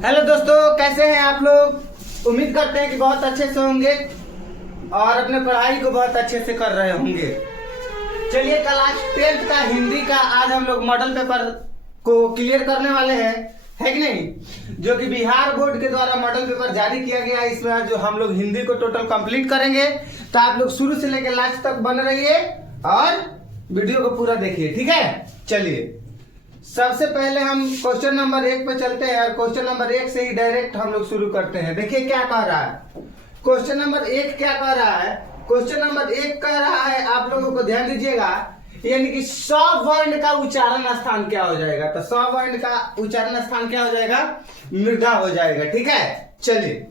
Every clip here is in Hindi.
हेलो दोस्तों, कैसे हैं आप लोग। उम्मीद करते हैं कि बहुत अच्छे से होंगे और अपने पढ़ाई को बहुत अच्छे से कर रहे होंगे। चलिए, क्लास 10th का हिंदी का आज हम लोग मॉडल पेपर को क्लियर करने वाले हैं, है कि नहीं, जो कि बिहार बोर्ड के द्वारा मॉडल पेपर जारी किया गया है। इसमें जो हम लोग हिंदी को टोटल कंप्लीट करेंगे, तो आप लोग शुरू से लेकर लास्ट तक बने रहिए और वीडियो को पूरा देखिए, ठीक है। चलिए, सबसे पहले हम क्वेश्चन नंबर 1 पे चलते हैं और क्वेश्चन नंबर 1 से ही डायरेक्ट हम लोग शुरू करते हैं। देखिए क्या कह रहा है क्वेश्चन नंबर 1। क्या कह रहा है क्वेश्चन नंबर 1? कह रहा है, आप लोगों को ध्यान दीजिएगा, यानी कि स वर्ण का उच्चारण स्थान क्या हो जाएगा। तो स वर्ण का उच्चारण स्थान क्या हो जाएगा? मृदा हो जाएगा, ठीक है। चलिए,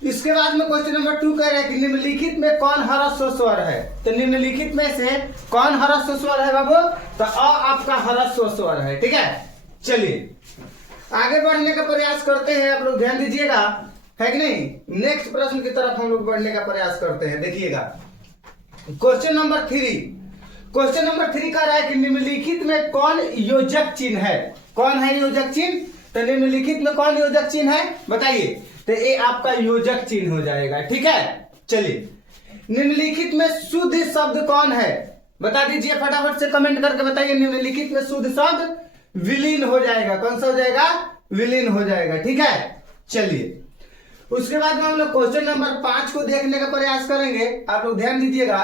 इसके बाद में क्वेश्चन नंबर 2 कह रहा है कि निम्नलिखित में कौन ह्रस्व स्वर है। तो निम्नलिखित में से कौन ह्रस्व स्वर है बाबू? तो अ आपका ह्रस्व स्वर है, ठीक है। चलिए, आगे बढ़ने का प्रयास करते हैं। आप लोग ध्यान दीजिएगा, है कि नहीं। नेक्स्ट प्रश्न की तरफ हम लोग बढ़ने का प्रयास करते हैं। देखिएगा क्वेश्चन नंबर 3। क्वेश्चन नंबर 3 कह रहा है कि निम्नलिखित में कौन योजक चिन्ह है। कौन है योजक चिन्ह? तो निम्नलिखित में कौन योजक चिन्ह है बताइए। तो ये आपका योजक चिन्ह हो जाएगा, ठीक है। चलिए, निम्नलिखित में शुद्ध शब्द कौन है बता दीजिए, फटाफट से कमेंट करके बताइए। निम्नलिखित में शुद्ध शब्द विलीन हो जाएगा। कौन सा हो जाएगा? विलीन हो जाएगा, ठीक है। चलिए, उसके बाद में हम लोग क्वेश्चन नंबर 5 को देखने का प्रयास करेंगे। आप लोग ध्यान दीजिएगा,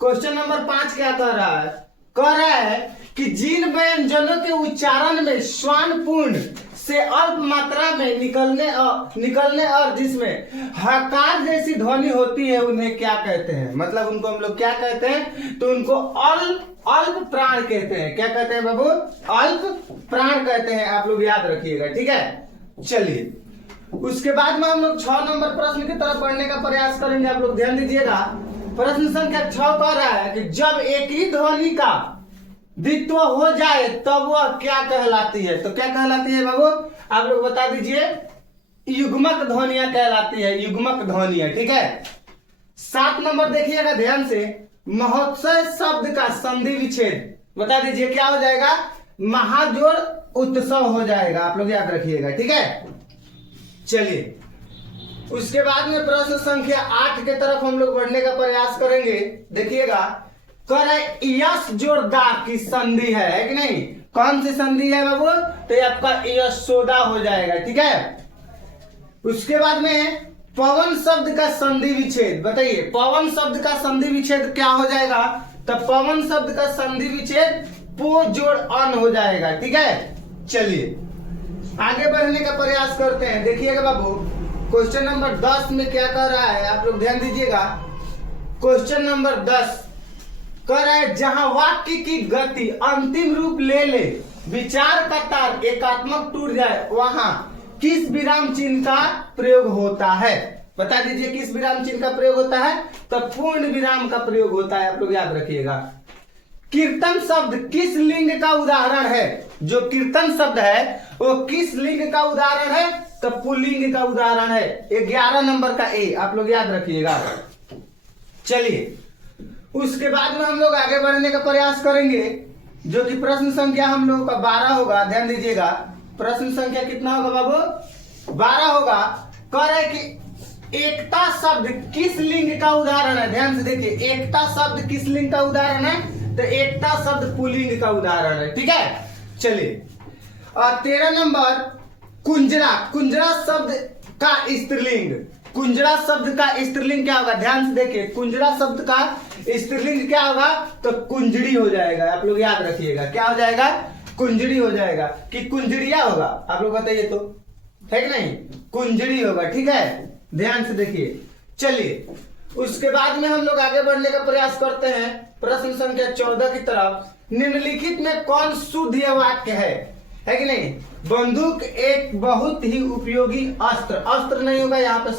क्वेश्चन नंबर 5 क्या कह रहा है? कह रहा है कि जिन व्यंजनों के उच्चारण में श्वान पूर्ण से अल्प मात्रा में निकलने और जिसमें हकार जैसी ध्वनि होती है, उन्हें क्या कहते हैं। मतलब उनको हम लोग क्या कहते हैं? तो उनको अल्प प्राण कहते हैं। क्या कहते हैं बाबू? अल्प प्राण कहते हैं। आप लोग याद रखिएगा, ठीक है। चलिए, उसके बाद में हम लोग 6 नंबर प्रश्न की तरफ बढ़ने का प्रयास करेंगे। आप लोग ध्यान दीजिएगा, प्रश्न संख्या 6 कह रहा है कि जब एक ही ध्वनि का द्वित्व हो जाए तब वह क्या कहलाती है। तो क्या कहलाती है बाबू? आप लोग बता दीजिए। युग्मक ध्वनियां कहलाती है, युग्मक ध्वनियां, ठीक है। 7 नंबर देखिएगा ध्यान से, महोत्सव शब्द का संधि विच्छेद बता दीजिए, क्या हो जाएगा? महाजोड़ उत्सव हो जाएगा। आप लोग याद रखिएगा, ठीक है। चलिए, उसके बाद में प्रश्न संख्या 8 के तरफ हम लोग बढ़ने का प्रयास करेंगे। देखिएगा, कर यश जोरदार की संधि है कि नहीं। कौन सी संधि है बाबू? तो ये आपका यशोदा हो जाएगा, ठीक है। उसके बाद में पवन शब्द का संधि विच्छेद बताइए। पवन शब्द का संधि विच्छेद क्या हो जाएगा? तो पवन शब्द का संधि विच्छेद पो जोड़ अन हो जाएगा, ठीक है। चलिए, आगे बढ़ने का प्रयास करते हैं। देखिएगा बाबू, क्वेश्चन नंबर 10 में क्या कह रहा है? आप लोग ध्यान दीजिएगा, क्वेश्चन नंबर 10 कह रहा है, जहां वाक्य की गति अंतिम रूप ले ले, विचार का तार एकात्मक टूट जाए, वहां किस विराम चिन्ह का प्रयोग होता है। बता दीजिए, किस विराम चिन्ह का प्रयोग होता है? तो पूर्ण विराम का प्रयोग होता है। आप लोग याद रखिएगा। कीर्तन शब्द किस लिंग का उदाहरण है? जो कीर्तन शब्द है वो किस लिंग का उदाहरण है? तो पुल्लिंग का उदाहरण है। 11 नंबर का ए, आप लोग याद रखिएगा। चलिए, उसके बाद में हम लोग आगे बढ़ने का प्रयास करेंगे, जो कि प्रश्न संख्या हम लोगों का 12 होगा। ध्यान दीजिएगा, प्रश्न संख्या कितना होगा बाबू? 12 होगा। कह रहा है कि एकता शब्द किस लिंग का उदाहरण है? ध्यान से देखिए, एकता शब्द किस लिंग का उदाहरण है? तो एकता शब्द पुल्लिंग का उदाहरण है, ठीक है। चलिए, और 13 नंबर कुंजरा। कुंजरा शब्द का स्त्रीलिंग। कुंजरा शब्द का स्त्रीलिंग क्या होगा? ध्यान से देखिए, कुंजरा शब्द का स्त्रीलिंग क्या होगा? तो कुंजड़ी हो जाएगा। आप लोग याद रखिएगा, क्या हो जाएगा? कुंजड़ी हो जाएगा कि कुंजड़िया होगा। आप लोग बताइए तो, है कि नहीं? कुंजड़ी होगा, ठीक है। ध्यान से देखिए। चलिए, उसके बाद में हम लोग आगे बढ़ने का प्रयास करते हैं प्रश्न संख्या 14 की तरफ। निम्नलिखित में कौन शुद्ध वाक्य है कि नहीं? बंदूक एक बहुत ही उपयोगी अस्त्र। अस्त्र नहीं होगा यहाँ पे,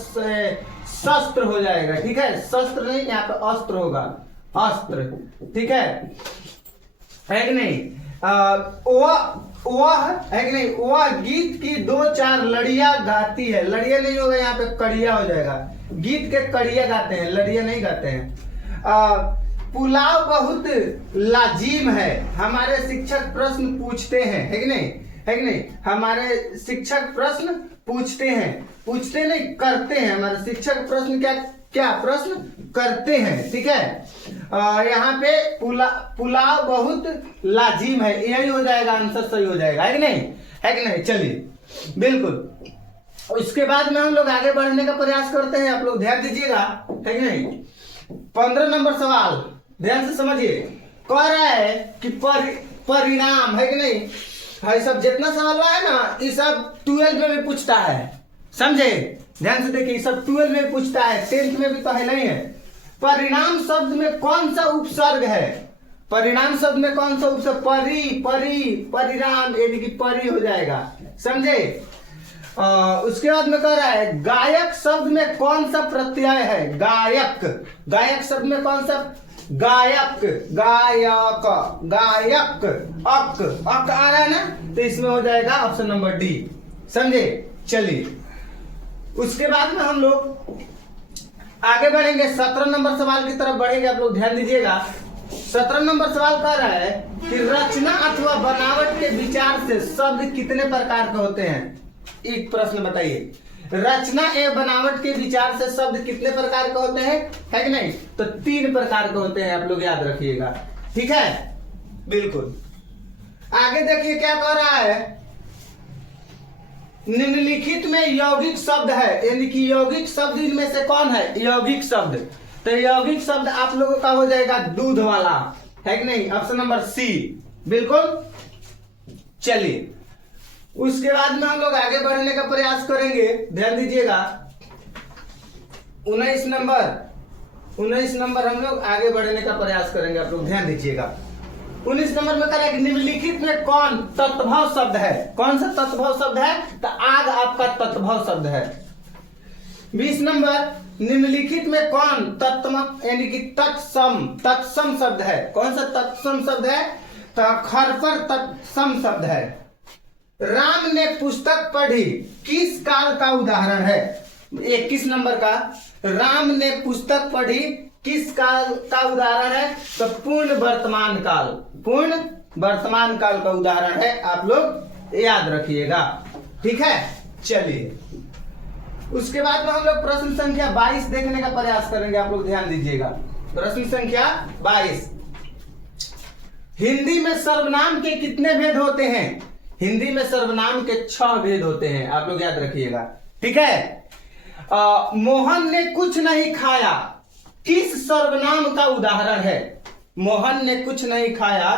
शस्त्र हो जाएगा, ठीक है। शस्त्र नहीं, यहाँ पे अस्त्र होगा, अस्त्र, ठीक है कि नहीं। वह है कि नहीं, वह गीत की 2-4 लड़ियां गाती है। लड़िया नहीं होगा यहाँ पे, कड़िया हो जाएगा। गीत के कड़िया गाते हैं, लड़िया नहीं गाते हैं। पुलाव बहुत लाजीम है, हमारे शिक्षक प्रश्न पूछते हैं, है कि नहीं। है कि नहीं। हमारे शिक्षक प्रश्न पूछते नहीं करते हैं। हमारे शिक्षक प्रश्न क्या प्रश्न करते हैं, ठीक है। यहाँ पे पुलाव बहुत लाजिम है, यही हो जाएगा आंसर, सही हो जाएगा, है कि नहीं। चलिए बिल्कुल। उसके बाद में हम लोग आगे बढ़ने का प्रयास करते हैं। आप लोग ध्यान दीजिएगा, है कि नहीं। 15 नंबर सवाल ध्यान से समझिए। कह रहा है कि परिणाम, है कि नहीं। भाई सब जितना सवाल है ना, ये सब 12 में भी पूछता है, समझे। ध्यान से देखिए, सब 12 में पूछता है, 10th में भी तो है नहीं है। परिणाम शब्द में कौन सा उपसर्ग है? परिणाम शब्द में कौन सा उपसर्ग? परिणाम, यानी कि परी हो जाएगा, समझे। उसके बाद में कह रहा है गायक शब्द में कौन सा प्रत्यय है? गायक शब्द में कौन सा? गायक अक आ रहा है ना, तो इसमें हो जाएगा ऑप्शन नंबर डी, समझे। चलिए उसके बाद में हम लोग आगे बढ़ेंगे, 17 नंबर सवाल की तरफ बढ़ेंगे। आप लोग ध्यान दीजिएगा। 17 नंबर सवाल कह रहा है कि रचना अथवा बनावट के विचार से शब्द कितने प्रकार के होते हैं? एक प्रश्न बताइए। रचना एवं बनावट के विचार से शब्द कितने प्रकार के होते हैं, है कि नहीं। तो 3 प्रकार के होते हैं, आप लोग याद रखिएगा, ठीक है। बिल्कुल आगे देखिए क्या कह रहा है। निम्नलिखित में यौगिक शब्द है, यानी कि यौगिक शब्द इनमें से कौन है? यौगिक शब्द। तो यौगिक शब्द आप लोगों का हो जाएगा दूध वाला, है कि नहीं, ऑप्शन नंबर सी, बिल्कुल। चलिए उसके बाद में हम लोग आगे बढ़ने का प्रयास करेंगे। ध्यान दीजिएगा, 19 नंबर हम लोग आगे बढ़ने का प्रयास करेंगे। आप लोग ध्यान दीजिएगा। 19 नंबर में करें निम्नलिखित में कौन तत्भव शब्द है? कौन सा तत्भव शब्द है? तो आग आपका तत्भव शब्द है। 20 नंबर निम्नलिखित में कौन तत्सम, यानी कि तत्सम शब्द है? कौन सा तत्सम शब्द है? तो खरपर तत्सम शब्द है। राम ने पुस्तक पढ़ी किस काल का उदाहरण है? 21 नंबर का राम ने पुस्तक पढ़ी किस काल का उदाहरण है? तो पूर्ण वर्तमान काल का उदाहरण है, आप लोग याद रखिएगा, ठीक है। चलिए उसके बाद में हम लोग प्रश्न संख्या 22 देखने का प्रयास करेंगे। आप लोग ध्यान दीजिएगा। प्रश्न संख्या 22, हिंदी में सर्वनाम के कितने भेद होते हैं? हिंदी में सर्वनाम के 6 भेद होते हैं, आप लोग याद रखिएगा, ठीक है। मोहन ने कुछ नहीं खाया किस सर्वनाम का उदाहरण है? मोहन ने कुछ नहीं खाया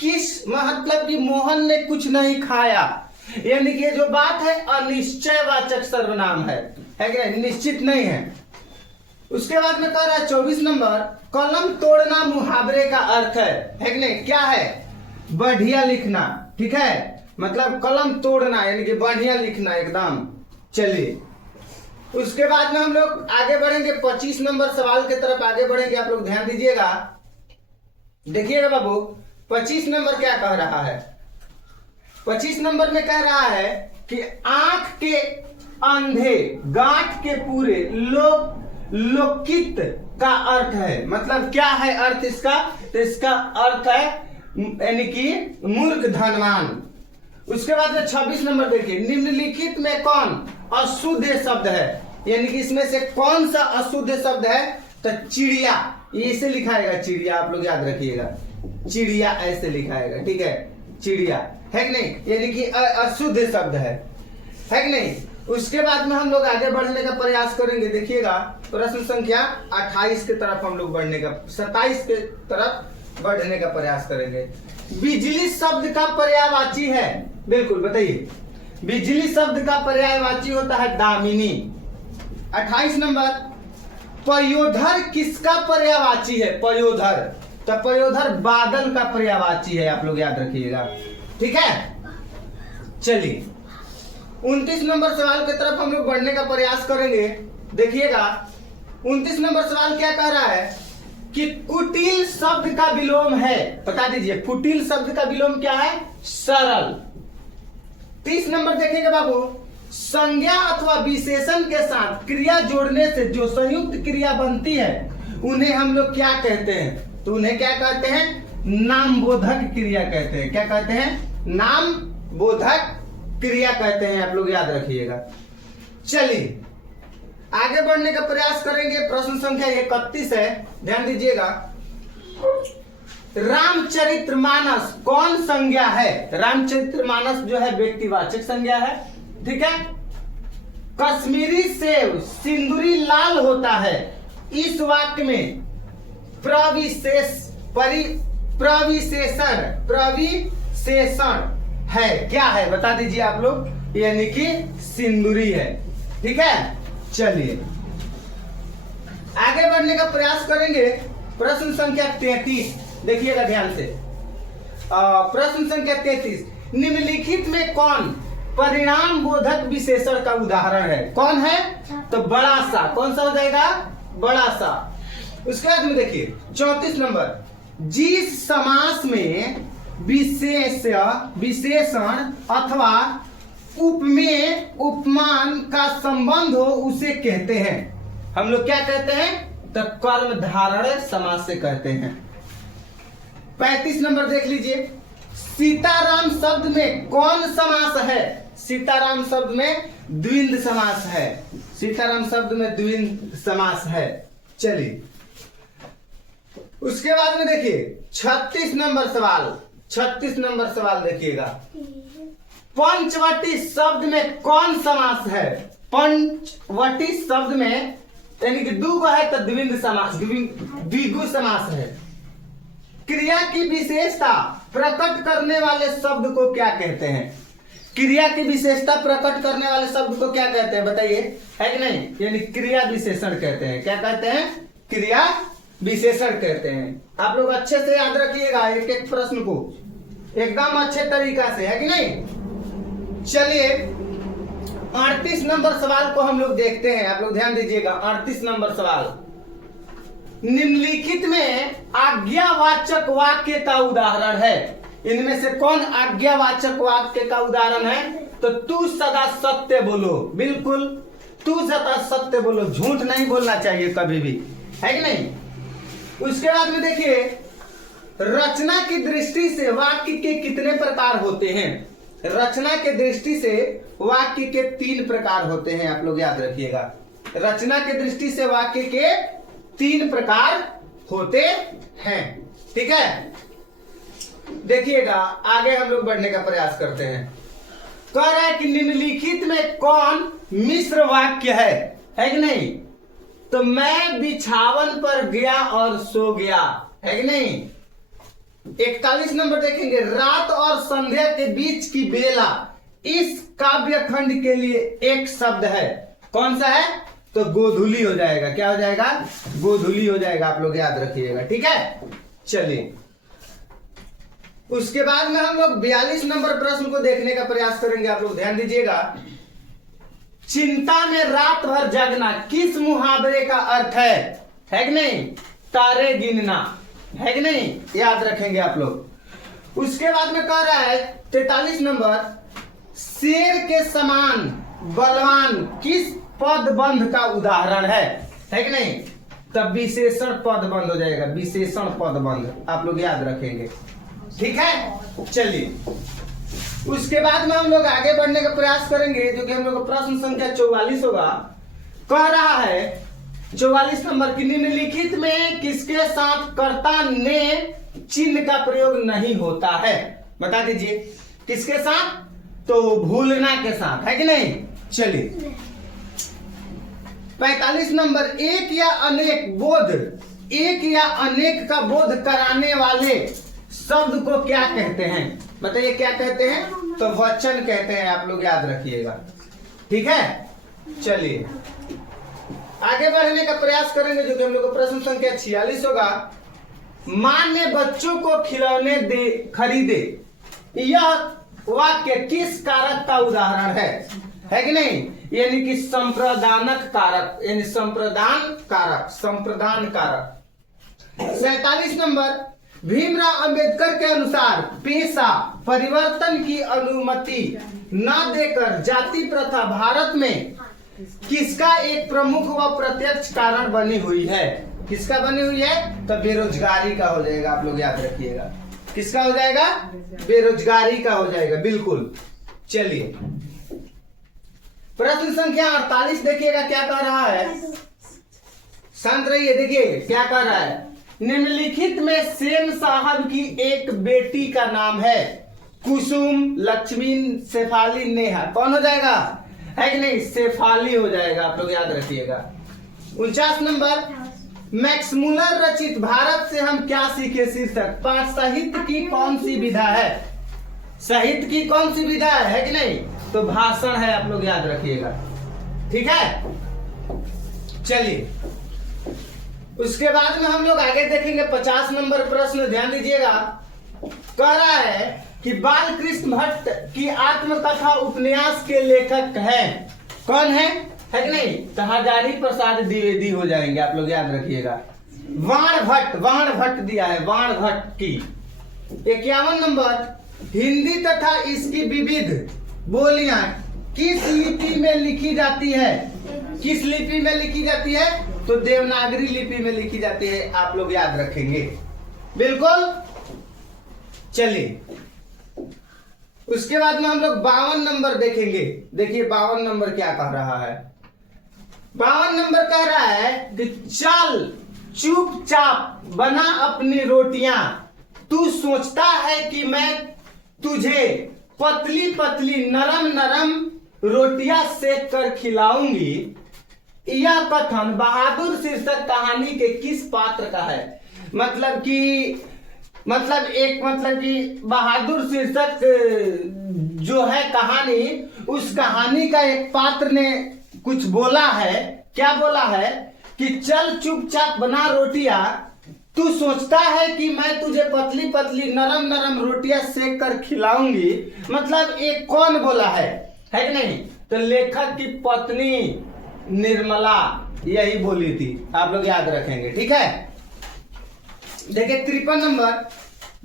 किस, मतलब कि मोहन ने कुछ नहीं खाया, यानी कि जो बात है अनिश्चयवाचक सर्वनाम है कि नहीं, निश्चित नहीं है। उसके बाद में कह रहा है 24 नंबर, कलम तोड़ना मुहावरे का अर्थ है कि नहीं, क्या है? बढ़िया लिखना, ठीक है, मतलब कलम तोड़ना यानी कि बढ़िया लिखना एकदम। चलिए उसके बाद में हम लोग आगे बढ़ेंगे, 25 नंबर सवाल की तरफ आगे बढ़ेंगे। आप लोग ध्यान दीजिएगा, देखिएगा बाबू। 25 नंबर क्या कह रहा है? 25 नंबर में कह रहा है कि आंख के अंधे गांठ के पूरे लोकित का अर्थ है, मतलब क्या है अर्थ इसका? तो इसका अर्थ है यानी कि मूर्ख धनवान। उसके बाद में 26 नंबर देखिए, निम्नलिखित में कौन अशुद्ध शब्द है? यानी कि इसमें से कौन सा अशुद्ध शब्द है? तो चिड़िया, इसे लिखाएगा चिड़िया, आप लोग याद रखिएगा, चिड़िया ऐसे लिखाएगा, ठीक है, चिड़िया, है कि नहीं, यानी कि अशुद्ध शब्द है कि नहीं। उसके बाद में हम लोग आगे बढ़ने का प्रयास करेंगे। देखिएगा प्रश्न संख्या 28 की तरफ हम लोग बढ़ने का, 27 के तरफ बढ़ने का प्रयास करेंगे। बिजली शब्द का पर्यायवाची है, बिल्कुल बताइए। बिजली शब्द का पर्यायवाची होता है दामिनी। 28 नंबर, पयोधर किसका पर्यायवाची है? पयोधर, तो पयोधर बादल का पर्यायवाची है, आप लोग याद रखिएगा, ठीक है। चलिए 29 नंबर सवाल की तरफ हम लोग बढ़ने का प्रयास करेंगे। देखिएगा 29 नंबर सवाल क्या कह रहा है कि कुटिल शब्द का विलोम है, बता दीजिए कुटिल शब्द का विलोम क्या है? सरल। 30 नंबर देखेंगे बाबू, संज्ञा अथवा विशेषण के साथ क्रिया जोड़ने से जो संयुक्त क्रिया बनती है उन्हें हम लोग क्या कहते हैं? तो उन्हें क्या कहते हैं? नामबोधक क्रिया कहते हैं। क्या कहते हैं? नाम बोधक क्रिया कहते हैं, आप लोग याद रखिएगा। चलिए आगे बढ़ने का प्रयास करेंगे। प्रश्न संख्या 31 है, ध्यान दीजिएगा। रामचरितमानस कौन संज्ञा है? रामचरितमानस जो है व्यक्तिवाचक संज्ञा है, ठीक है। कश्मीरी सेव सिंदूरी लाल होता है, इस वाक्य में प्रविशेषण है, क्या है बता दीजिए आप लोग, यानी कि सिंदूरी है, ठीक है। चलिए आगे बढ़ने का प्रयास करेंगे। प्रश्न संख्या 33 देखिएगा ध्यान से। प्रश्न संख्या 33, निम्नलिखित में कौन परिणाम बोधक विशेषण का उदाहरण है? कौन है? तो बड़ा सा। कौन सा हो जाएगा? बड़ा सा। उसके बाद में देखिए 34 नंबर, जिस समास में विशेषण अथवा उपमेय उपमान का संबंध हो उसे कहते हैं, हम लोग क्या कहते हैं? तो कर्म धारय समास से कहते हैं। 35 नंबर देख लीजिए, सीताराम शब्द में कौन समास है? सीताराम शब्द में द्विंद समास है, सीताराम शब्द में द्विंद समास है। चलिए उसके बाद में देखिए 36 नंबर सवाल, 36 नंबर सवाल देखिएगा, पंचवटी शब्द में कौन समास है? पंचवटी शब्द में यानी कि दो है तो द्विंद समास, द्विगु समास है। क्रिया की विशेषता प्रकट करने वाले शब्द को क्या कहते हैं? क्रिया की विशेषता प्रकट करने वाले शब्द को क्या कहते हैं बताइए, है कि नहीं? यानी क्रिया विशेषण कहते हैं। क्या कहते हैं? क्रिया विशेषण कहते हैं। आप लोग अच्छे से याद रखिएगा एक एक प्रश्न को एकदम अच्छे तरीका से, है कि नहीं। चलिए 38 नंबर सवाल को हम लोग देखते हैं, आप लोग ध्यान दीजिएगा। 38 नंबर सवाल, निम्नलिखित में आज्ञावाचक वाक्य का उदाहरण है, इनमें से कौन आज्ञावाचक वाक्य का उदाहरण है? तो तू सदा सत्य बोलो, बिल्कुल तू सदा सत्य बोलो, झूठ नहीं बोलना चाहिए कभी भी, है कि नहीं। उसके बाद में देखिए रचना की दृष्टि से वाक्य के कितने प्रकार होते हैं? रचना के दृष्टि से वाक्य के 3 प्रकार होते हैं, आप लोग याद रखिएगा। रचना के दृष्टि से वाक्य के 3 प्रकार होते हैं, ठीक है। देखिएगा आगे हम लोग बढ़ने का प्रयास करते हैं। कह रहा है कि निम्नलिखित में कौन मिश्र वाक्य है कि नहीं? तो मैं बिछावन पर गया और सो गया, है कि नहीं। 41 नंबर देखेंगे, रात और संध्या के बीच की बेला इस काव्य खंड के लिए एक शब्द है, कौन सा है? तो गोधूली हो जाएगा। क्या हो जाएगा? गोधूली हो जाएगा, आप लोग याद रखिएगा, ठीक है। चलिए उसके बाद में हम लोग 42 नंबर प्रश्न को देखने का प्रयास करेंगे, आप लोग ध्यान दीजिएगा। चिंता में रात भर जगना किस मुहावरे का अर्थ है कि नहीं? तारे गिनना, है कि नहीं, याद रखेंगे आप लोग। उसके बाद में कह रहा है 43 नंबर, शेर के समान बलवान किस पदबंध का उदाहरण है कि नहीं? तब विशेषण पदबंध हो जाएगा, विशेषण पदबंध, आप लोग याद रखेंगे, ठीक है। चलिए उसके बाद में हम लोग आगे बढ़ने का प्रयास करेंगे, जो कि हम लोग प्रश्न संख्या 44 होगा। कह रहा है 44 नंबर की, निम्नलिखित में किसके साथ कर्ता ने चिन्ह का प्रयोग नहीं होता है? बता दीजिए किसके साथ? तो भूलना के साथ, है कि नहीं। चलिए 45 नंबर, एक या अनेक बोध, एक या अनेक का बोध कराने वाले शब्द को क्या कहते हैं? बताइए क्या कहते हैं? तो वचन कहते हैं, आप लोग याद रखिएगा, ठीक है। चलिए आगे बढ़ने का प्रयास करेंगे, जो कि हम लोग को प्रश्न संख्या 46 होगा। मां ने बच्चों को खिलौने खरीदे, यह वाक्य किस कारक का उदाहरण है कि नहीं? यानी कि संप्रदानक कारक, यानी संप्रदान कारक, संप्रदान कारक। 47 नंबर, भीमराव अंबेडकर के अनुसार पेशा परिवर्तन की अनुमति न देकर जाति प्रथा भारत में किसका एक प्रमुख व प्रत्यक्ष कारण बनी हुई है? किसका बनी हुई है? तो बेरोजगारी का हो जाएगा, आप लोग याद रखिएगा। किसका हो जाएगा? बेरोजगारी का हो जाएगा, बिल्कुल। चलिए प्रश्न संख्या 48 देखिएगा क्या कह रहा है। शांत रहिए, देखिए क्या कह रहा है। निम्नलिखित में सेन साहब की एक बेटी का नाम है कुसुम, लक्ष्मी, शेफाली, नेहा। कौन हो जाएगा? है कि नहीं? शेफाली हो जाएगा, आप लोग याद रखिएगा। 49 नंबर, मैक्स मुलर रचित भारत से हम क्या सीखे शीर्षक पाठ साहित्य की कौन सी विधा है? साहित्य की कौन सी विधा है कि नहीं? तो भाषण है, आप लोग याद रखिएगा। ठीक है, चलिए उसके बाद में हम लोग आगे देखेंगे 50 नंबर प्रश्न, ध्यान दीजिएगा। कह रहा है कि बाल कृष्ण भट्ट की आत्मकथा उपन्यास के लेखक हैं। कौन है कि नहीं? तो हजारी प्रसाद द्विवेदी हो जाएंगे, आप लोग याद रखिएगा। वाण भट्ट दिया है, वाण भट्ट की। 51 नंबर, हिंदी तथा इसकी विविध बोलियां किस लिपि में लिखी जाती है? किस लिपि में लिखी जाती है? तो देवनागरी लिपि में लिखी जाती है, आप लोग याद रखेंगे, बिल्कुल। चलिए उसके बाद में हम लोग 52 नंबर देखेंगे। देखिए 52 नंबर क्या कह रहा है। 52 नंबर कह रहा है कि चल चुपचाप बना अपनी रोटियां, तू सोचता है कि मैं तुझे पतली पतली नरम नरम रोटियां सेक कर खिलाऊंगी। यह कथन बहादुर शीर्षक कहानी के किस पात्र का है? मतलब कि बहादुर शीर्षक जो है कहानी, उस कहानी का एक पात्र ने कुछ बोला है। क्या बोला है? कि चल चुपचाप बना रोटियां, तू सोचता है कि मैं तुझे पतली पतली नरम नरम रोटियां सेक कर खिलाऊंगी। मतलब एक कौन बोला है कि नहीं? तो लेखक की पत्नी निर्मला यही बोली थी, आप लोग याद रखेंगे। ठीक है, देखिए 53 नंबर,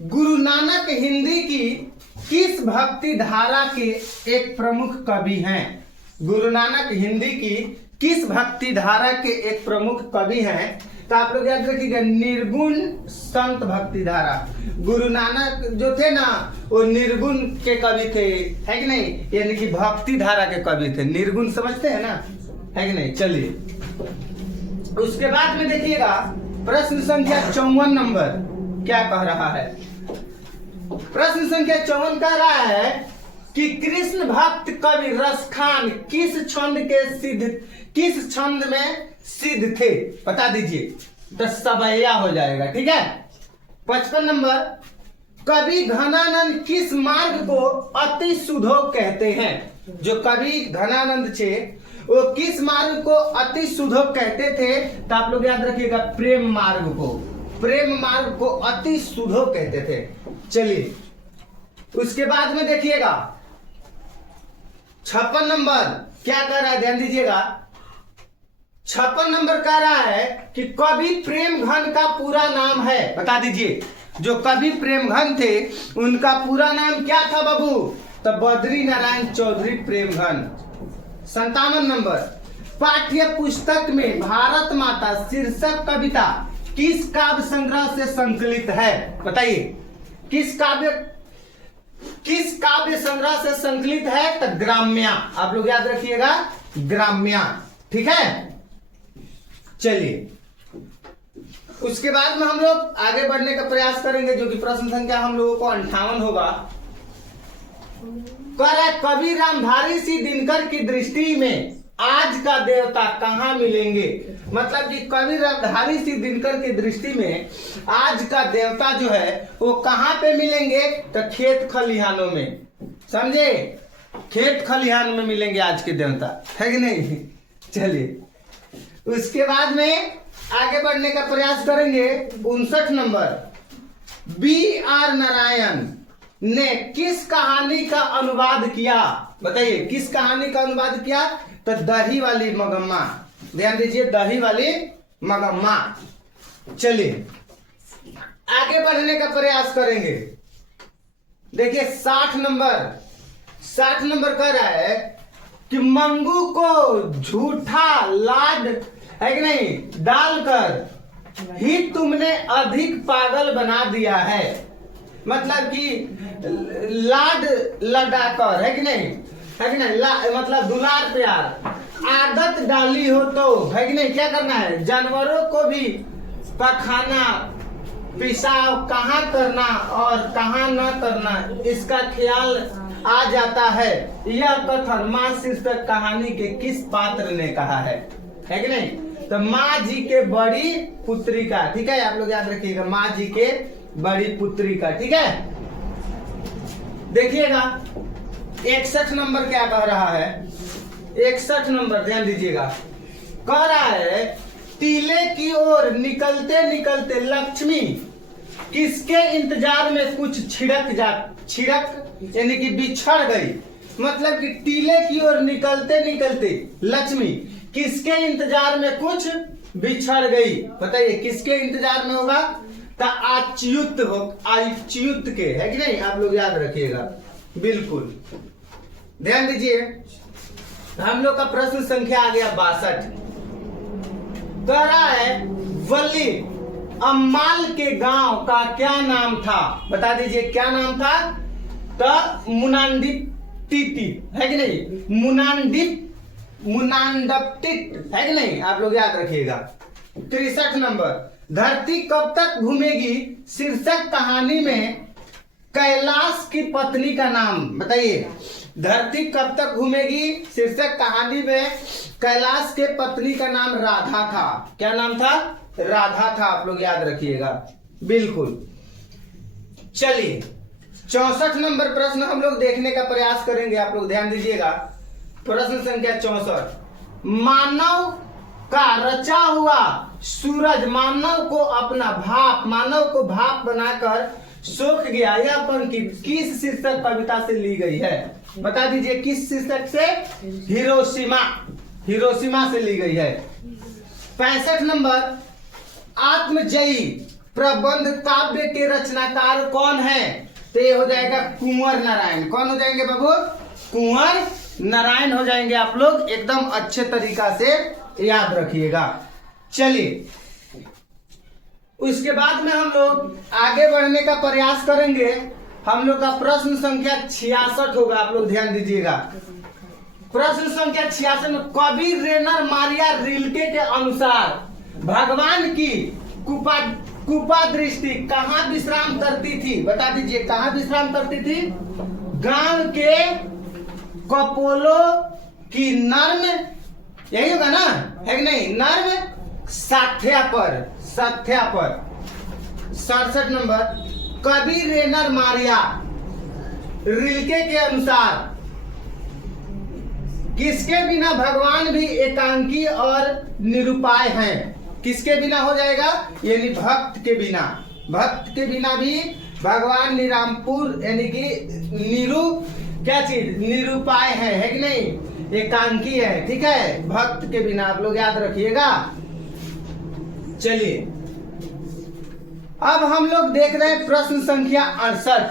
गुरु नानक हिंदी की किस भक्ति धारा के एक प्रमुख कवि हैं? गुरु नानक हिंदी की किस भक्ति धारा के एक प्रमुख कवि हैं? तो आप लोग याद रखिएगा, निर्गुण संत भक्ति धारा। गुरु नानक जो थे ना, वो निर्गुण के कवि थे, है कि नहीं? यानी कि भक्ति धारा के कवि थे। निर्गुण समझते हैं ना, है कि नहीं? चलिए उसके बाद में देखिएगा प्रश्न संख्या 54 नंबर क्या कह रहा है। प्रश्न संख्या 54 कह रहा है कि कृष्ण भक्त कवि रसखान किस छंद में सिद्ध थे? बता दीजिए। तो सबैया हो जाएगा। ठीक है, 55 नंबर, कवि घनानंद किस मार्ग को अति सुधोक कहते हैं? जो कवि घनानंद थे वो किस मार्ग को अति सुधोक कहते थे? तो आप लोग याद रखिएगा, प्रेम मार्ग को। प्रेम मार्ग को अति सुधोक कहते थे। चलिए उसके बाद में देखिएगा 56 नंबर क्या कह रहा है, ध्यान दीजिएगा। 56 नंबर कह रहा है कि कवि प्रेम घन का पूरा नाम है। बता दीजिए, जो कवि प्रेम घन थे उनका पूरा नाम क्या था बाबू? तो बद्री नारायण चौधरी प्रेमघन। 57 नंबर, पाठ्य पुस्तक में भारत माता शीर्षक कविता किस काव्य संग्रह से संकलित है? बताइए, किस काव्य संग्रह से संकलित है? तो ग्राम्या, आप लोग याद रखिएगा, ग्राम्या। ठीक है, चलिए उसके बाद में हम लोग आगे बढ़ने का प्रयास करेंगे, जो कि प्रश्न संख्या हम लोगों को 58 होगा। कवि रामधारी सिंह दिनकर की दृष्टि में आज का देवता कहाँ मिलेंगे? मतलब कि कवि रामधारी सिंह दिनकर की दृष्टि में आज का देवता जो है वो कहाँ पे मिलेंगे? तो खेत खलिहानों में। समझे? खेत खलिहान में मिलेंगे आज के देवता, है कि नहीं? चलिए उसके बाद में आगे बढ़ने का प्रयास करेंगे। 59 नंबर, B.R. नारायण ने किस कहानी का अनुवाद किया? बताइए, किस कहानी का अनुवाद किया? तो दही वाली मगम्मा। ध्यान दीजिए, दही वाली मगम्मा। चलिए आगे बढ़ने का प्रयास करेंगे। देखिए 60 नंबर कह रहा है कि मंगू को झूठा लाड, है कि नहीं, डालकर ही तुमने अधिक पागल बना दिया है। मतलब कि लाड लडाकर, है कि नहीं, है कि नहीं, मतलब दुलार प्यार, आदत डाली हो तो, है कि नहीं, क्या करना है, जानवरों को भी पखाना पेशाब कहाँ करना और कहाँ न करना इसका ख्याल आ जाता है। यह कथन माँ शीर्षक कहानी के किस पात्र ने कहा है कि नहीं, तो माँ जी के बड़ी पुत्री का, ठीक है, आप लोग याद रखिएगा, माँ जी के बड़ी पुत्री का, ठीक है। देखिएगा 61 नंबर क्या कह रहा है, 61 नंबर ध्यान दीजिएगा, कह रहा है टीले की ओर निकलते निकलते लक्ष्मी किसके इंतजार में कुछ छिड़क यानी कि बिछड़ गई। मतलब कि टीले की ओर निकलते निकलते लक्ष्मी किसके इंतजार में कुछ बिछड़ गई। बताइए किसके इंतजार में होगा, तो आच्युत के, है कि नहीं, आप लोग याद रखिएगा, बिल्कुल ध्यान दीजिए। हम लोग का प्रश्न संख्या आ गया 62। कह रहा है वल्ली अम्माल के गांव का क्या नाम था, बता दीजिए क्या नाम था, तो मुनांडिप्टिटी, है कि नहीं, मुनांडप्टिट, है कि नहीं, आप लोग याद रखिएगा। 63 नंबर धरती कब तक घूमेगी शीर्षक कहानी में कैलाश की पत्नी का नाम, बताइए धरती कब तक घूमेगी शीर्षक कहानी में कैलाश के पत्नी का नाम राधा था। क्या नाम था, राधा था, आप लोग याद रखिएगा, बिल्कुल। चलिए 64 नंबर प्रश्न हम लोग देखने का प्रयास करेंगे, आप लोग ध्यान दीजिएगा। प्रश्न संख्या 64, मानव का रचा हुआ सूरज मानव को भाप बनाकर सोख गया, यह पंक्ति किस शीर्षक कविता से ली गई है, बता दीजिए किस शीर्षक से, हिरोशिमा से ली गई है। 65 नंबर आत्मजयी प्रबंध काव्य के रचनाकार कौन है, तो ये हो जाएगा कुंवर नारायण। कौन हो जाएंगे बाबू, कुंवर नारायण हो जाएंगे, आप लोग एकदम अच्छे तरीका से याद रखिएगा। चलिए उसके बाद में हम लोग आगे बढ़ने का प्रयास करेंगे। हम लोग का प्रश्न संख्या 66 होगा, आप लोग ध्यान दीजिएगा। प्रश्न संख्या 66 में कवि रेनर मारिया रिल्के के अनुसार भगवान की कुपा दृष्टि कहाँ विश्राम करती थी, बता दीजिए कहाँ विश्राम करती थी, गांव के कपोलो की नर्म, यही होगा ना, है कि नहीं, नर्म साथ्या पर। 67 नंबर कवि रेनर मारिया रिल्के के अनुसार किसके बिना भगवान भी एकांकी और निरुपाय हैं, किसके बिना हो जाएगा, यानी भक्त के बिना भी भगवान निरामपुर यानी कि निरुपाय है कि नहीं, एकांकी है, ठीक है, भक्त के बिना, आप लोग याद रखिएगा। चलिए अब हम लोग देख रहे हैं प्रश्न संख्या 68।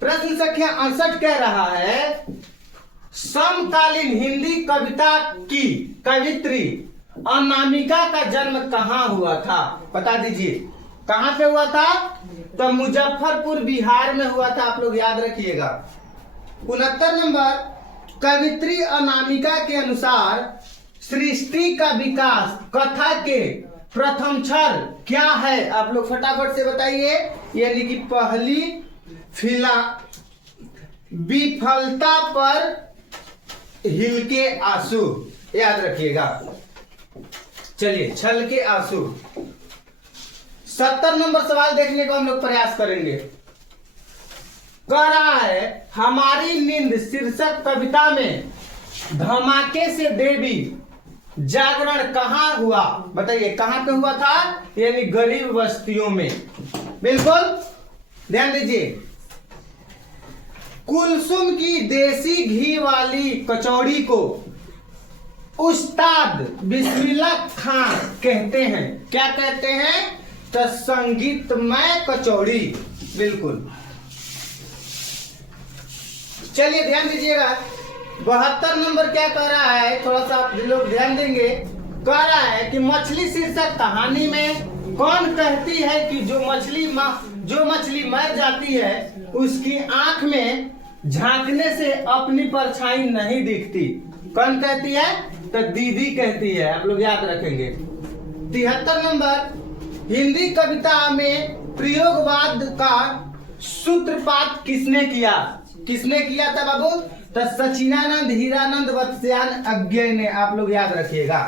प्रश्न संख्या 68 कह रहा है समकालीन हिंदी कविता की कवित्री अनामिका का जन्म कहाँ हुआ था, बता दीजिए कहाँ पे हुआ था, तो मुजफ्फरपुर बिहार में हुआ था, आप लोग याद रखिएगा। 69 नंबर कवित्री अनामिका के अनुसार सृष्टि का विकास कथा के प्रथम क्षण क्या है, आप लोग फटाफट से बताइए, यानी कि पहली विफलता पर हिल के आंसू, याद रखिएगा। चलिए छल के आंसू। 70 नंबर सवाल देखने को हम लोग प्रयास करेंगे। कह रहा है हमारी नींद शीर्षक कविता में धमाके से देवी जागरण कहाँ हुआ, बताइए कहाँ पे हुआ था, यानी गरीब बस्तियों में, बिल्कुल ध्यान दीजिए। कुलसुम की देसी घी वाली कचौड़ी को उस्ताद बिस्मिल्लाह खान कहते हैं, क्या कहते हैं, तो संगीतमय कचौड़ी, बिल्कुल। चलिए ध्यान दीजिएगा। 72 नंबर क्या कह रहा है, थोड़ा सा आप लोग ध्यान देंगे। कह रहा है कि मछली शीर्षक कहानी में कौन कहती है कि जो मछली जो मछली मर जाती है उसकी आंख में झांकने से अपनी परछाई नहीं दिखती। कौन कहती है? तो दीदी कहती है। आप लोग याद रखेंगे। 73 नंबर, हिंदी कविता में प्रयोगवाद का सूत्रपात किसने किया? किसने किया था बाबू? तो सचिनानंद, हीरानंद, वत्स्यान अज्ञेय ने। आप लोग याद रखिएगा,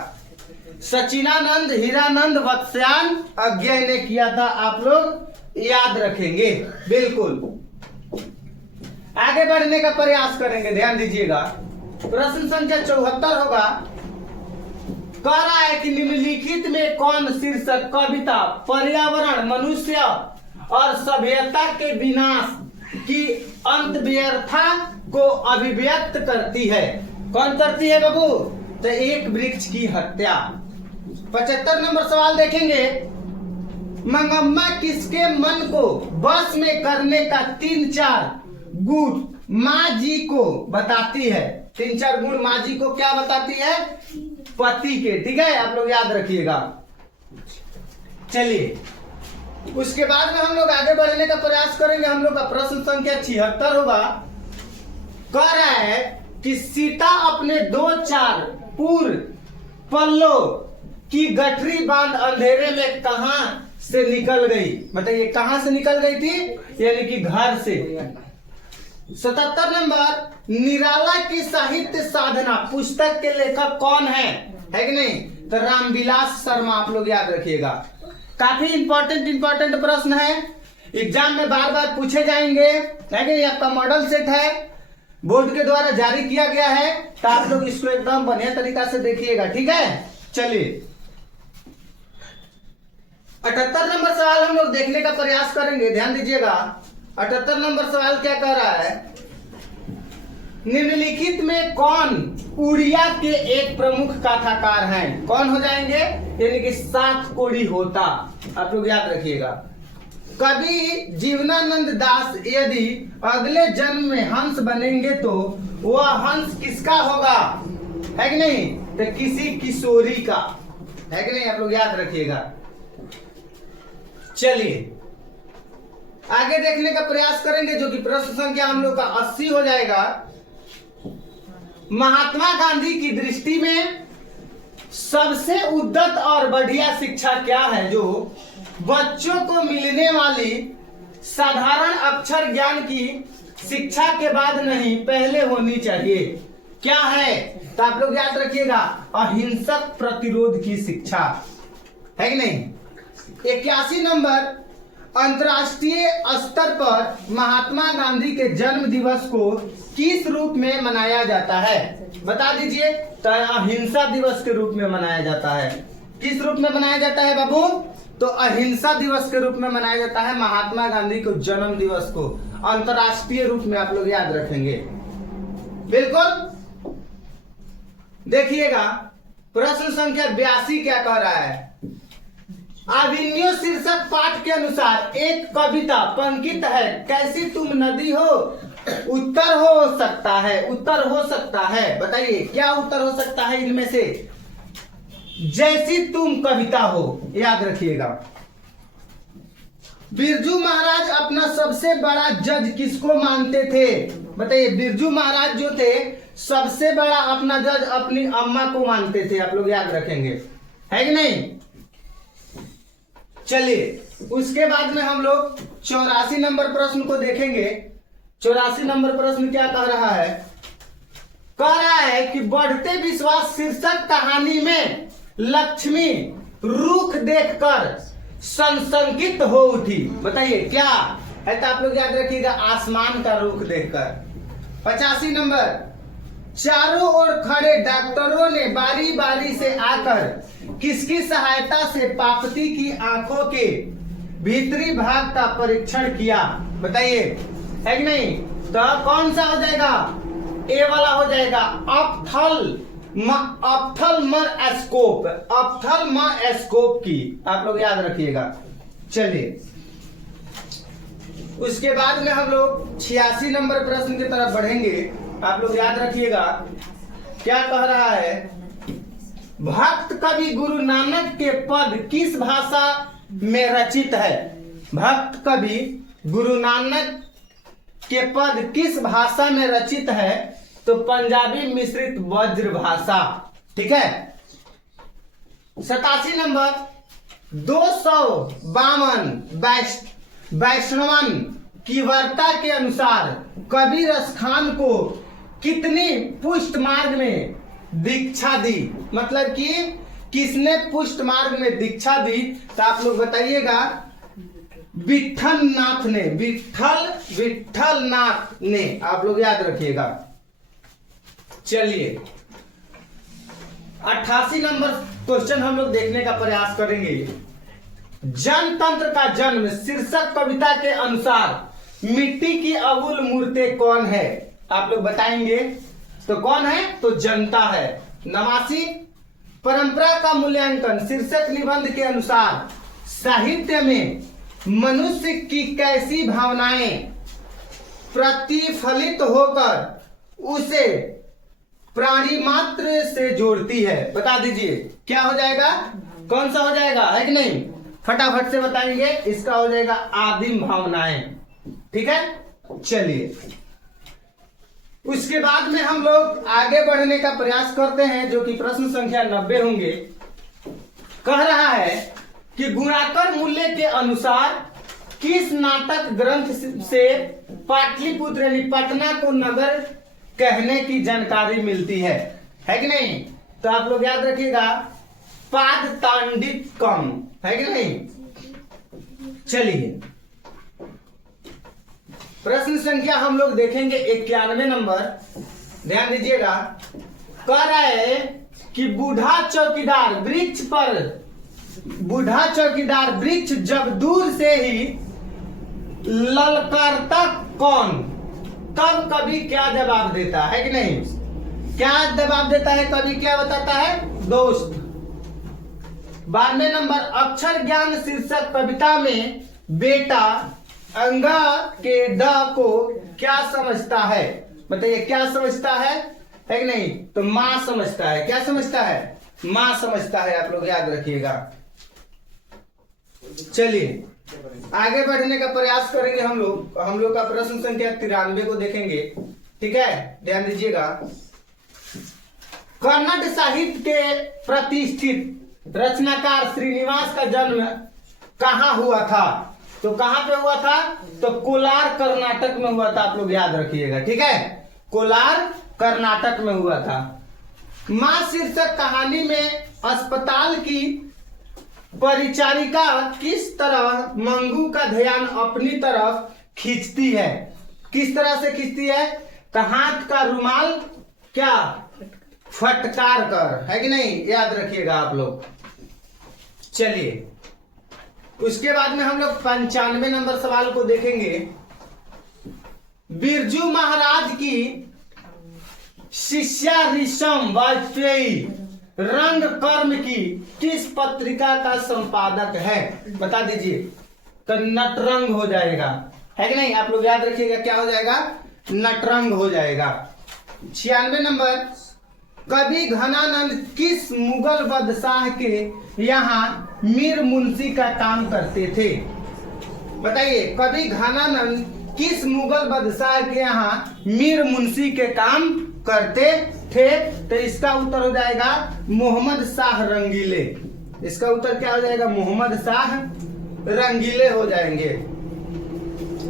सचिनानंद, हीरानंद, वत्स्यान अज्ञेय ने किया था। आप लोग याद रखेंगे बिल्कुल। आगे बढ़ने का प्रयास करेंगे, ध्यान दीजिएगा। प्रश्न संख्या 74 होगा। कह रहा है कि निम्नलिखित में कौन शीर्षक कविता पर्यावरण, मनुष्य और सभ्यता के विनाश की अंतव्यर्था को अभिव्यक्त करती है? कौन करती है बाबू? तो एक वृक्ष की हत्या। 75 नंबर सवाल देखेंगे। मंगम्मा किसके मन को बस में करने का 3-4 गुण माँ जी को बताती है? 3-4 गुण माँ जी को क्या बताती है? पति के। ठीक है, आप लोग याद रखिएगा। चलिए, उसके बाद में हम लोग आगे बढ़ने का प्रयास करेंगे। हम लोग का प्रश्न संख्या 76 होगा। कह रहा है कि सीता अपने 2-4 पूर्व पल्लों की गठरी बांध अंधेरे में कहां से निकल गई? बताइए, कहां से निकल गई थी? यानी कि घर से। 77 नंबर, निराला की साहित्य साधना पुस्तक के लेखक कौन है कि नहीं? तो रामविलास शर्मा। आप लोग याद रखिएगा। काफी इंपॉर्टेंट प्रश्न है, एग्जाम में बार बार पूछे जाएंगे। है कि आपका मॉडल सेट है, बोर्ड के द्वारा जारी किया गया है, तो आप लोग इसको एकदम बढ़िया तरीका से देखिएगा। ठीक है, चलिए 78 नंबर सवाल हम लोग देखने का प्रयास करेंगे। ध्यान दीजिएगा। 78 नंबर सवाल क्या कह रहा है? निम्नलिखित में कौन उड़िया के एक प्रमुख कथाकार हैं? कौन हो जाएंगे? यानी कि सात कोड़ी होता। आप लोग याद रखिएगा। कवि जीवनानंद दास यदि अगले जन्म में हंस बनेंगे तो वह हंस किसका होगा? है कि नहीं? तो किसी किशोरी का। है कि नहीं? आप लोग याद रखिएगा। चलिए आगे देखने का प्रयास करेंगे, जो कि प्रश्न संख्या हम लोग का 80 हो जाएगा। महात्मा गांधी की दृष्टि में सबसे उद्दत और बढ़िया शिक्षा क्या है जो बच्चों को मिलने वाली साधारण अक्षर ज्ञान की शिक्षा के बाद नहीं पहले होनी चाहिए? क्या है? तो आप लोग याद रखिएगा, अहिंसक प्रतिरोध की शिक्षा। है कि नहीं? 81 नंबर, अंतर्राष्ट्रीय स्तर पर महात्मा गांधी के जन्म दिवस को किस रूप में मनाया जाता है? बता दीजिए। तो अहिंसा दिवस के रूप में मनाया जाता है। किस रूप में मनाया जाता है बाबू? तो अहिंसा दिवस के रूप में मनाया जाता है महात्मा गांधी को जन्म दिवस को। अंतर्राष्ट्रीय रूप में आप लोग याद रखेंगे बिल्कुल। देखिएगा प्रश्न संख्या 82 क्या कह रहा है? अभिनय शीर्षक पाठ के अनुसार एक कविता पंकित है, कैसी तुम नदी हो? उत्तर हो सकता है। उत्तर हो सकता है, बताइए क्या उत्तर हो सकता है इनमें से? जैसी तुम कविता हो। याद रखिएगा। बिरजू महाराज अपना सबसे बड़ा जज किसको मानते थे? बताइए, बिरजू महाराज जो थे सबसे बड़ा अपना जज अपनी अम्मा को मानते थे। आप लोग याद रखेंगे। है कि नहीं? चलिए उसके बाद में हम लोग 84 नंबर प्रश्न को देखेंगे। 84 नंबर प्रश्न क्या कह रहा है? कह रहा है कि बढ़ते विश्वास शीर्षक कहानी में लक्ष्मी रुख देखकर संशंकित हो उठी। बताइए क्या है? तो आप लोग याद रखिएगा, आसमान का रुख देखकर। 85 नंबर, चारों ओर खड़े डॉक्टरों ने बारी बारी से आकर किसकी सहायता से पापती की आंखों के भीतरी भाग का परीक्षण किया? बताइए, है कि नहीं? तो कौन सा हो जाएगा? ए वाला हो जाएगा, ऑप्थल्मोस्कोप की। आप लोग याद रखिएगा। चलिए उसके बाद में हम लोग 86 नंबर प्रश्न की तरफ बढ़ेंगे। आप लोग याद रखिएगा क्या कह रहा है? भक्त कवि गुरु नानक के पद किस भाषा में रचित है? भक्त कवि गुरु नानक के पद किस भाषा में रचित है? तो पंजाबी मिश्रित ब्रज भाषा। ठीक है। 87 नंबर, 252 वैष्णवन की वार्ता के अनुसार कवि रसखान को कितनी पुष्ट मार्ग में दीक्षा दी? मतलब कि किसने पुष्ट मार्ग में दीक्षा दी? तो आप लोग बताइएगा। विठल नाथ ने, विठल नाथ ने, आप लोग याद रखिएगा। चलिए 88 नंबर क्वेश्चन हम लोग देखने का प्रयास करेंगे। जनतंत्र का जन्म शीर्षक कविता के अनुसार मिट्टी की अबुल मूर्ति कौन है? आप लोग बताएंगे। तो कौन है? तो जनता है। 89 परंपरा का मूल्यांकन शीर्षक निबंध के अनुसार साहित्य में मनुष्य की कैसी भावनाएं प्रतिफलित होकर उसे प्राणी मात्र से जोड़ती है? बता दीजिए क्या हो जाएगा, कौन सा हो जाएगा, है कि नहीं? फटाफट से बताएंगे। इसका हो जाएगा आदिम भावनाएं। ठीक है। चलिए उसके बाद में हम लोग आगे बढ़ने का प्रयास करते हैं, जो कि प्रश्न संख्या 90 होंगे। कह रहा है कि गुणाकर मूल्य के अनुसार किस नाटक ग्रंथ से पाटलिपुत्र यानी पटना को नगर कहने की जानकारी मिलती है कि नहीं? तो आप लोग याद रखिएगा, पादतांडिकम, है कि नहीं? चलिए प्रश्न संख्या हम लोग देखेंगे 91 नंबर। ध्यान दीजिएगा। कह रहा है कि बूढ़ा चौकीदार वृक्ष जब दूर से ही ललकारता कौन? तब कवि क्या जवाब देता है कि नहीं? क्या जवाब देता है कवि? क्या बताता है? दोस्त। 92 नंबर, अक्षर ज्ञान शीर्षक कविता में बेटा अंगा के द को क्या समझता है? बताइए क्या समझता है कि नहीं? तो मां समझता है। क्या समझता है? मां समझता है। आप लोग याद रखिएगा। चलिए आगे बढ़ने का प्रयास करेंगे। हम लोग का प्रश्न संख्या 93 को देखेंगे। ठीक है, ध्यान दीजिएगा। कन्नड़ साहित्य के प्रतिष्ठित रचनाकार श्रीनिवास का जन्म कहाँ हुआ था? तो कहां पे हुआ था? तो कोलार कर्नाटक में हुआ था। आप लोग याद रखिएगा। ठीक है, कोलार कर्नाटक में हुआ था। मां शीर्षक कहानी में अस्पताल की परिचारिका किस तरह मंगू का ध्यान अपनी तरफ खींचती है? किस तरह से खींचती है? तो हाथ का रुमाल क्या फटकार कर, है कि नहीं? याद रखिएगा आप लोग। चलिए उसके बाद में हम लोग 95 नंबर सवाल को देखेंगे। बिरजू महाराज की शिष्या ऋषम वाजपेयी रंग कर्म की किस पत्रिका का संपादक है? बता दीजिए। तो नटरंग हो जाएगा, है कि नहीं? आप लोग याद रखिएगा क्या हो जाएगा? नटरंग हो जाएगा। 96 नंबर, कवि घनानंद किस मुगल बादशाह के यहाँ मीर मुंशी का काम करते थे? बताइए कवि घनानंद किस मुगल बादशाह के यहाँ मीर मुंशी के काम करते थे? तो इसका उत्तर हो जाएगा मोहम्मद शाह रंगीले। इसका उत्तर क्या हो जाएगा? मोहम्मद शाह रंगीले हो जाएंगे।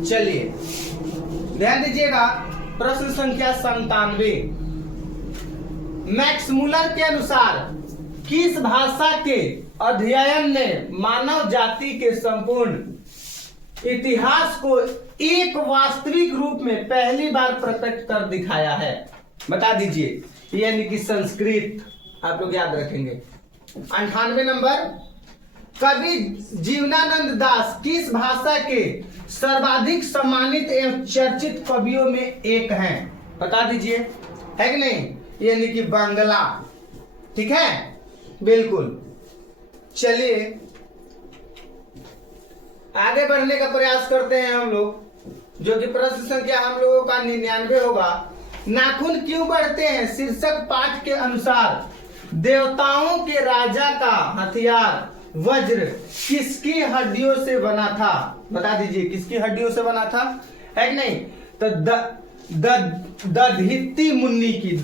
चलिए ध्यान दीजिएगा। प्रश्न संख्या 97, मैक्स मुलर के अनुसार किस भाषा के अध्ययन ने मानव जाति के संपूर्ण इतिहास को एक वास्तविक रूप में पहली बार प्रकट कर दिखाया है? बता दीजिए। यानी कि संस्कृत। आप लोग याद रखेंगे। 98 नंबर, कवि जीवनानंद दास किस भाषा के सर्वाधिक सम्मानित एवं चर्चित कवियों में एक हैं? बता दीजिए, है कि नहीं? यानी कि बांग्ला। ठीक है, बिल्कुल। चलिए आगे बढ़ने का प्रयास करते हैं हम लोग, जो कि प्रश्न संख्या हम लोगों का 99 होगा। नाखून क्यों बढ़ते हैं शीर्षक पाठ के अनुसार देवताओं के राजा का हथियार वज्र किसकी हड्डियों से बना था? बता दीजिए किसकी हड्डियों से बना था, है कि नहीं? तो दधीचि मुनि की,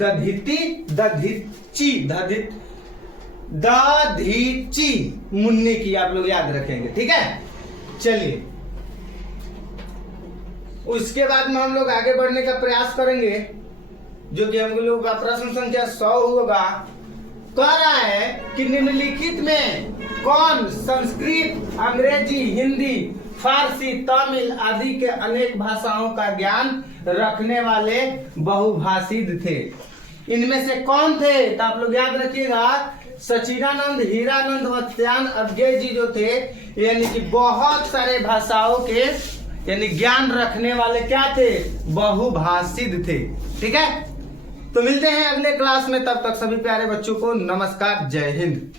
दधीचि मुनि की आप लोग याद रखेंगे, ठीक है। चलिए उसके बाद में हम लोग आगे बढ़ने का प्रयास करेंगे, जो कि हम लोग का प्रश्न संख्या 100 होगा। कह रहा है कि निम्नलिखित में कौन संस्कृत, अंग्रेजी, हिंदी, फारसी, तमिल आदि के अनेक भाषाओं का ज्ञान रखने वाले बहुभाषित थे? इनमें से कौन थे? तो आप लोग याद रखिएगा, सचिदानंद, हीरानंद व त्यान अज्ञे जी जो थे, यानी कि बहुत सारे भाषाओं के यानी ज्ञान रखने वाले क्या थे? बहुभाषित थे, ठीक है। तो मिलते हैं अगले क्लास में, तब तक सभी प्यारे बच्चों को नमस्कार, जय हिंद।